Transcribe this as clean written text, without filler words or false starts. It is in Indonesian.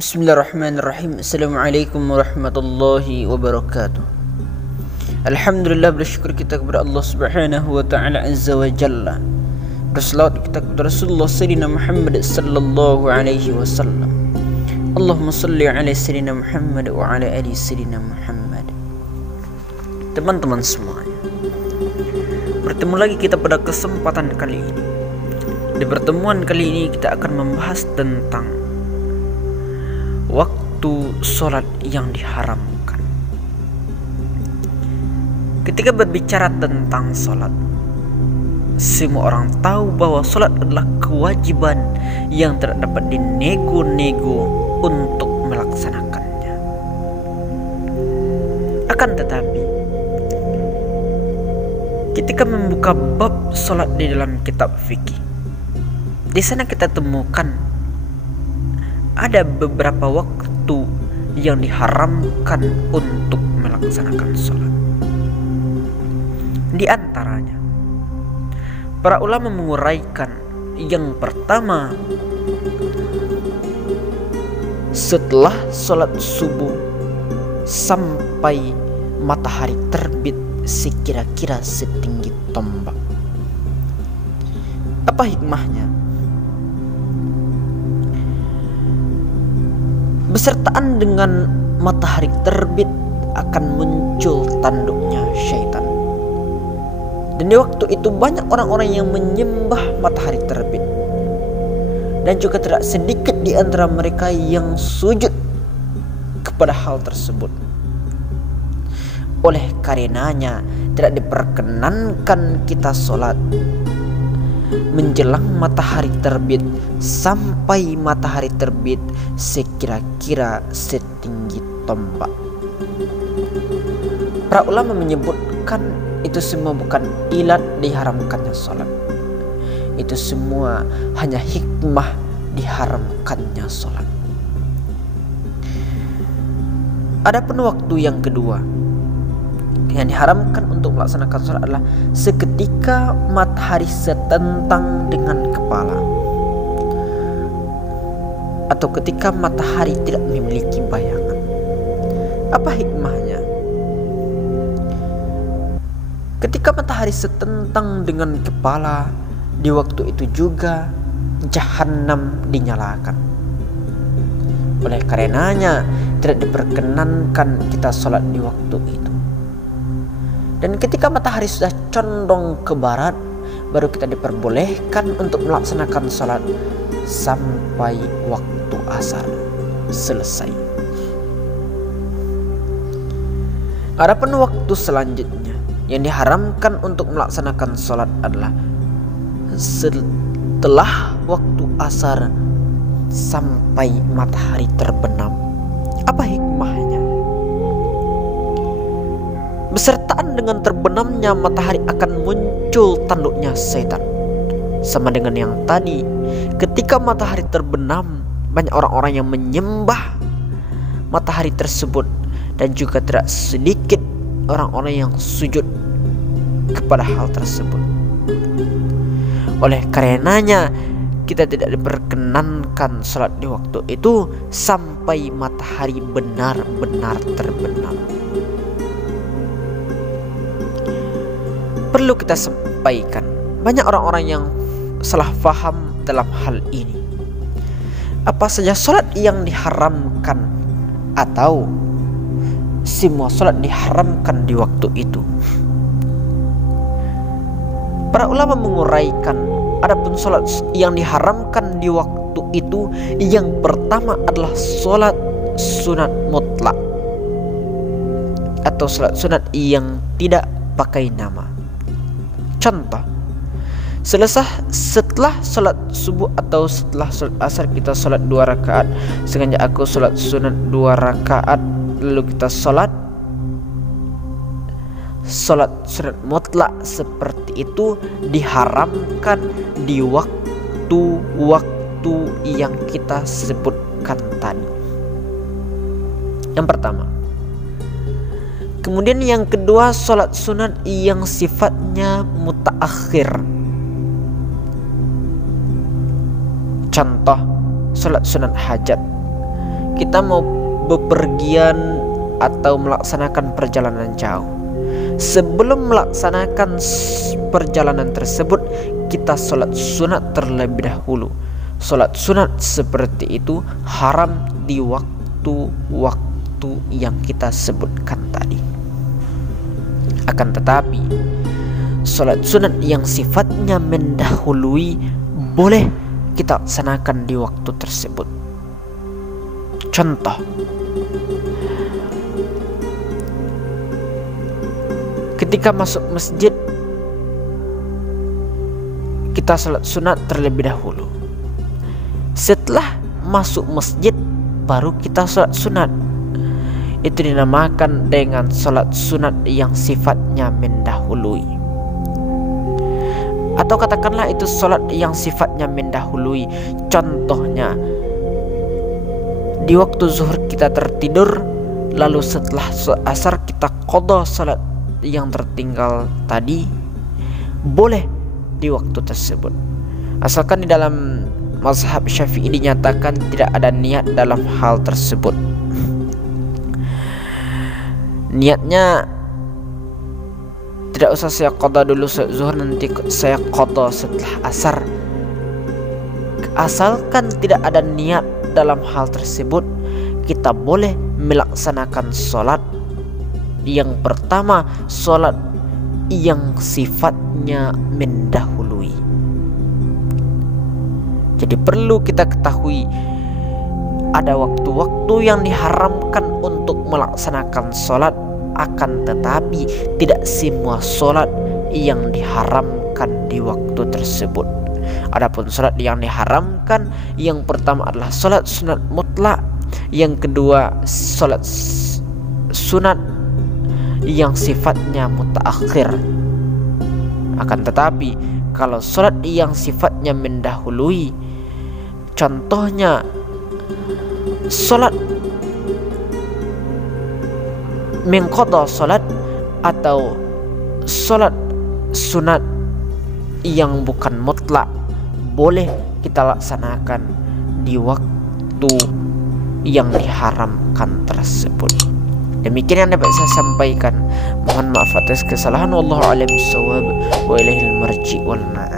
Bismillahirrahmanirrahim. Assalamualaikum warahmatullahi wabarakatuh. Alhamdulillah, bersyukur kita kepada Allah Subhanahu wa taala azza wa jalla. Berselawat kita kepada Rasulullah Sayyidina Muhammad sallallahu alaihi wasallam. Allahumma salli ala Sayyidina Muhammad wa ala ali Sayyidina Muhammad. Teman-teman semuanya, bertemu lagi kita pada kesempatan kali ini. Di pertemuan kali ini kita akan membahas tentang waktu sholat yang diharamkan. Ketika berbicara tentang sholat, semua orang tahu bahwa sholat adalah kewajiban yang tidak dapat dinego-nego untuk melaksanakannya. Akan tetapi, ketika membuka bab sholat di dalam kitab fikih, di sana kita temukan ada beberapa waktu yang diharamkan untuk melaksanakan sholat. Di antaranya, para ulama menguraikan yang pertama, setelah sholat subuh sampai matahari terbit sekira-kira setinggi tombak. Apa hikmahnya? Besertaan dengan matahari terbit akan muncul tanduknya syaitan. Dan di waktu itu banyak orang-orang yang menyembah matahari terbit. Dan juga tidak sedikit di antara mereka yang sujud kepada hal tersebut. Oleh karenanya tidak diperkenankan kita sholat menjelang matahari terbit sampai matahari terbit sekira-kira setinggi tombak. Para ulama menyebutkan itu semua bukan ilat diharamkannya sholat. Itu semua hanya hikmah diharamkannya sholat. Adapun waktu yang kedua yang diharamkan untuk melaksanakan sholat adalah seketika matahari setentang dengan kepala, atau ketika matahari tidak memiliki bayangan. Apa hikmahnya? Ketika matahari setentang dengan kepala, di waktu itu juga Jahannam dinyalakan. Oleh karenanya tidak diperkenankan kita sholat di waktu itu. Dan ketika matahari sudah condong ke barat, baru kita diperbolehkan untuk melaksanakan sholat sampai waktu asar selesai. Adapun waktu selanjutnya yang diharamkan untuk melaksanakan sholat adalah setelah waktu asar sampai matahari terbenam. Apa hikmahnya? Besertaan dengan terbenamnya matahari akan muncul tanduknya setan. Sama dengan yang tadi, ketika matahari terbenam, banyak orang-orang yang menyembah matahari tersebut, dan juga tidak sedikit orang-orang yang sujud kepada hal tersebut. Oleh karenanya kita tidak diperkenankan sholat di waktu itu sampai matahari benar-benar terbenam. Perlu kita sampaikan, banyak orang-orang yang salah faham dalam hal ini. Apa saja sholat yang diharamkan atau semua sholat diharamkan di waktu itu? Para ulama menguraikan, adapun sholat yang diharamkan di waktu itu, yang pertama adalah sholat sunat mutlak atau sholat sunat yang tidak pakai nama. Contoh, setelah sholat subuh atau setelah sholat asar kita sholat 2 rakaat. Sengaja aku sholat sunat 2 rakaat, lalu kita sholat sunat mutlak seperti itu diharamkan di waktu-waktu yang kita sebut sebutkan tadi. Yang pertama. Kemudian yang kedua, sholat sunat yang sifatnya mutaakhir. Contoh, sholat sunat hajat. Kita mau bepergian atau melaksanakan perjalanan jauh. Sebelum melaksanakan perjalanan tersebut, kita sholat sunat terlebih dahulu. Sholat sunat seperti itu haram di waktu-waktu yang kita sebutkan tadi. Akan tetapi sholat sunat yang sifatnya mendahului boleh kita laksanakan di waktu tersebut. Contoh, ketika masuk masjid, kita sholat sunat terlebih dahulu. Setelah masuk masjid baru kita sholat sunat. Itu dinamakan dengan sholat sunat yang sifatnya mendahului. Atau katakanlah itu sholat yang sifatnya mendahului. Contohnya, di waktu zuhur kita tertidur, lalu setelah asar kita qadha sholat yang tertinggal tadi, boleh di waktu tersebut. Asalkan di dalam mazhab Syafi'i dinyatakan tidak ada niat dalam hal tersebut. Niatnya tidak usah saya qadha dulu zuhur, nanti saya qadha setelah asar. Asalkan tidak ada niat dalam hal tersebut, kita boleh melaksanakan sholat. Yang pertama, sholat yang sifatnya mendahului. Jadi perlu kita ketahui, ada waktu-waktu yang diharamkan untuk melaksanakan sholat. Akan tetapi tidak semua sholat yang diharamkan di waktu tersebut. Adapun sholat yang diharamkan, yang pertama adalah sholat sunat mutlak, yang kedua sholat sunat yang sifatnya mutaakhir. Akan tetapi kalau sholat yang sifatnya mendahului, contohnya sholat mengqadha sholat atau sholat sunat yang bukan mutlak, boleh kita laksanakan di waktu yang diharamkan tersebut. Demikian yang dapat saya sampaikan. Mohon maaf atas kesalahan. Wallahu a'lam bishawab wa ilaihil marji wal ma'ab.